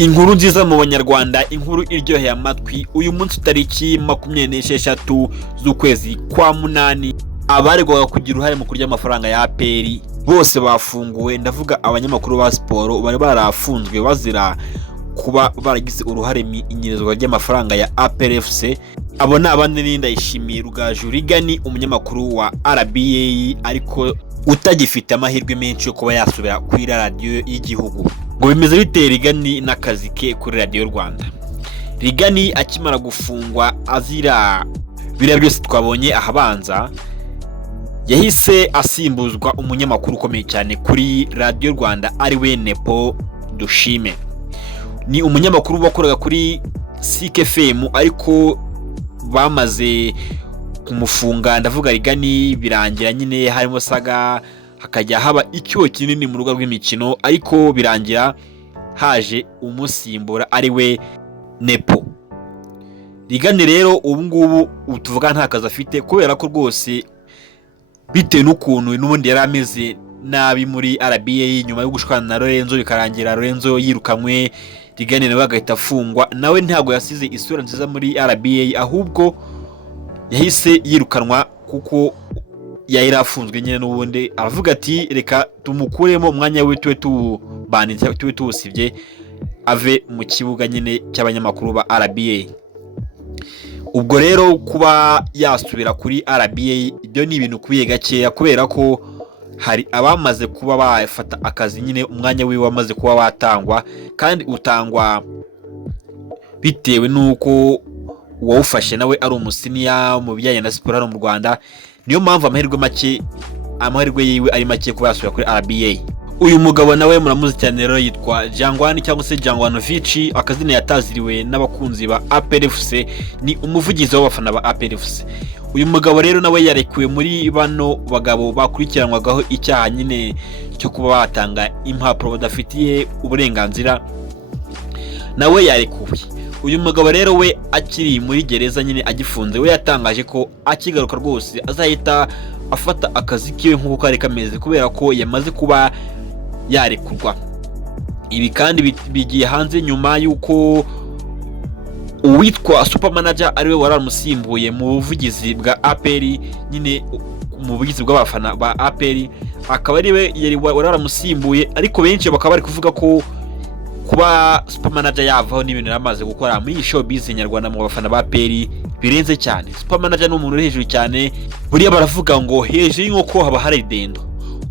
Inkuru nziza mu banyarwanda, inkuru iryoheye amatwi. Uyu munsi tariki 26 z'ukwezi kwa munani, abaregwaga kugira uruhare mu kurya amafaranga ya APR bose bafunguwe. Ndavuga abanyamakuru ba siporo bari barafunzwe bazira kuba baragize uruhare mu inyerezwa ry'amafaranga ya APR FC. Abo ni abandi ni Ndayishimiye Rugaju Rigani, umunyamakuru wa RBA ariko utagifite amahirwe menshi yo kuba yasubira kuri radio y'igihugu. Ngo bimeze bite Rigani n'akazi ke kuri radio Rwanda? Rigani akimara gufungwa azira biriya byose twabonye ahabanza, yahise asimbuzwa umunyamakuru ukomeye cyane kuri radio Rwanda ari we Nepo Dushime. Ni umunyamakuru wakoraga kuri Sike FM ariko bamaze kumufunga. Ndavuga Rigani birangira nyine harimo saga, hakajya haba icyuho kinini mu rugo rw'imikino, ariko birangira haje umusimbura ari we Nepo. Rigani rero ubu ngubu tuvuga nta kazi afite, kubera ko rwose bitewe n'ukuntu n'ubundi yari ameze nabi muri RBA nyuma yo gushwana na Lorenzo, bikarangira Lorenzo yirukanywe, Rigani nawe agahita afungwa. Nawe ntabwo yasize isura nziza muri RBA, ahubwo yahise yirukanwa kuko yari afunzwe nyine n'ubundi. Aravuga ati reka tumukuremo umwanya we, tuwe tubanitse, tuwe tuwusibye, ave mu kibuga nyine cy'abanyamakuru ba RBA. Ubwo rero kuba yasubira kuri RBA ibyo ni ibintu kubiye gakeya, kubera ko hari abamaze kuba bafata akazi nyine umwanya we wamaze kuba watangwa, kandi utangwa bitewe nuko uwawufashe nawe ari umusiniya mu bijyanye na siporo mu Rwanda. Niyo mpamvu amahirwe yiwe ari make kuba yasubira kuri RBA. Uyu mugabo nawe muramuzi cyane rero, yitwa Jangwani cyangwa se Jangwanovic, akazina yataziriwe n'abakunzi ba APR FC, ni umuvugizi w'abafana ba APR FC. Uyu mugabo rero nawe yarekuwe muri bano bagabo bakurikiranwagaho icyaha nyine cyo kuba batanga impapuro badafitiye uburenganzira, nawe yarekuwe. Uyu mugabo rero we akiri muri gereza nyine agifunze, we yatangaje ko akigaruka rwose azahita afata akazi kiwe nk'uko kari kameze, kubera ko yamaze kuba yarekurwa. Ibi kandi bigiye hanze nyuma y'uko uwitwa super manager ariwe waramusimbuye mu buvugizi bwa APR, nyine mu buvugizi bw'abafana ba APR, akaba ariwe yari waramusimbuye. Ariko benshi bakaba bari kuvuga ko kuba super manager yavaho n'ibintu yamaze gukora muri showbiz nyarwanda mu bafana ba APR birenze cyane. Super manager ni umuntu uri hejuru cyane, buriya baravuga ngo hejuru y'inkoko haba hari dendo.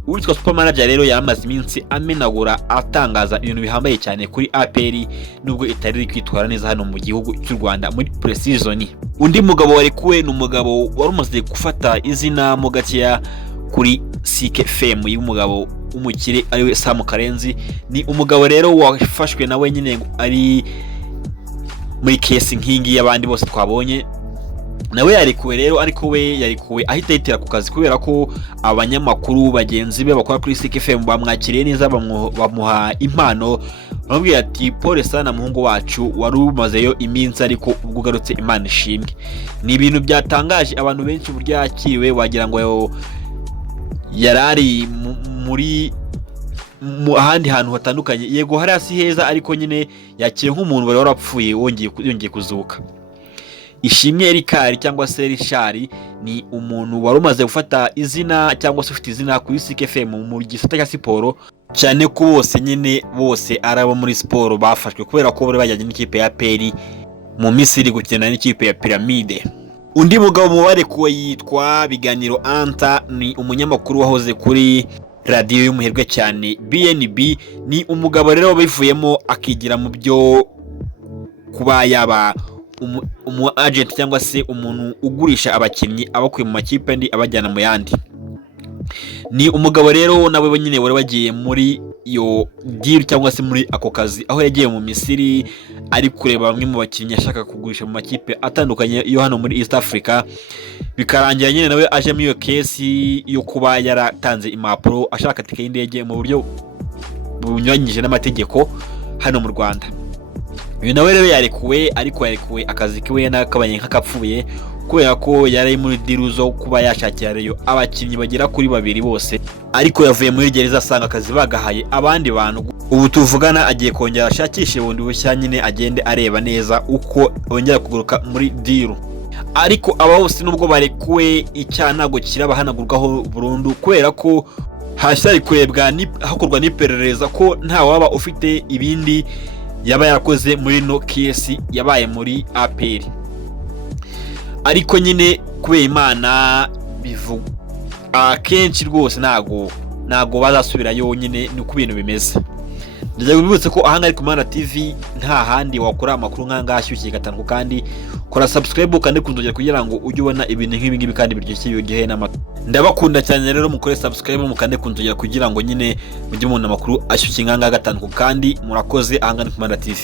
Uwitwa super manager rero yaramaze iminsi amenagura atangaza ibintu bihambaye cyane kuri APR, nubwo itari kwitwara neza hano mu gihugu cy'u Rwanda muri pre-season. Undi mugabo warekuwe ni umugabo wari umaze gufata izina mu gakeya kuri Sike FM y'umugabo umukire ariwe Sam Karenzi. Ni umugabo rero wafashwe nawe nyine ari muri case nkingi y'abandi bose twabonye. Nawe yarekuwe rero, ariko we yarekuwe ahita yitera ku kazi, kubera ko abanyamakuru bagenzi be bakora kuri Sike FM bamwakiriye neza, bamuha impano, bamubwira ati pole sana muhungu wacu, wari umazeyo iminsi ariko ubwo ugarutse Imana ishimwe. Ni ibintu byatangaje abantu benshi uburyo yakiriwe, wagira ngo yarari muri ahandi hantu hatandukanye. Yego hari hasi heza, ariko nyine yakiriye nk'umuntu wari warapfuye yongeye kuzuka. Ishimwe Erikari cyangwa se Rishari ni umuntu wari umaze gufata izina cyangwa se ufite izina kuri Sike FM mu gisata cya siporo, cyane ko bose araba muri siporo bafashwe, kubera ko bari bajyanye n'ikipe ya APR mu Misiri gukina n'ikipe ya Pyramide. Undi mugabo mubarekuwe yitwa Biganiro Anta, ni umunyamakuru wahoze kuri radio y'umuherwe cyane BNB. Ni umugabo rero wabivuyemo akigira mu byo kuba yaba umu agent cyangwa se umuntu ugurisha abakinnyi abakuye mu makipe andi abajyana mu yandi. Ni umugabo rero nawe nyine wari wagiye muri iyo deal cyangwa se muri ako kazi, aho yagiye mu Misiri ari kureba bamwe mu bakinnyi ashaka kugurisha mu makipe atandukanye yo hano muri East Africa. Bikarangira nyine nawe aje muri iyo case yo kuba yaratanze impapuro ashaka tike y'indege mu buryo bunyuranyije n'amategeko hano mu Rwanda. Uyu nawe rero yarekuwe, ariko yarekuwe akazi kiwe nakabanye nk'akapfuye, kubera ko yari muri deal zo kuba yashakira rero abakinnyi bagera kuri 2 bose, ariko yavuye muri gereza asanga akazi bagahaye abandi bantu. ubu tuvugana agiye kongera ashakishe bundi bushya nyine agende areba neza uko bongera kuguruka muri deal. Ariko aba bose nubwo barekuwe icyaha ntabwo kirabahanagurwaho burundu kubera ko hashyari kurebwa hakorwa n'iperereza ko nta waba ufite ibindi yaba yarakoze muri no kesi yabaye muri APR. Ariko nyine kubera Imana bivuga akenshi rwose ntago bazasubirayo, nyine ni uko ibintu bimeze. Ndaje kubibutsa ko ahanga ari ku Mana TV nta handi wakora amakuru nkanga ashyushye gatanu, kandi kora subscribe kandi kunzogera kugira ngo ujye ubona ibintu nk'ibi ngibi kandi biryoshye biryoheye n'amakuru. Ndabakunda cyane rero mukore subscribe mukande kunzogera kugira ngo nyine mujye mubona amakuru ashyushye nkanga gatanu, kandi murakoze ahanga ari ku Mana TV.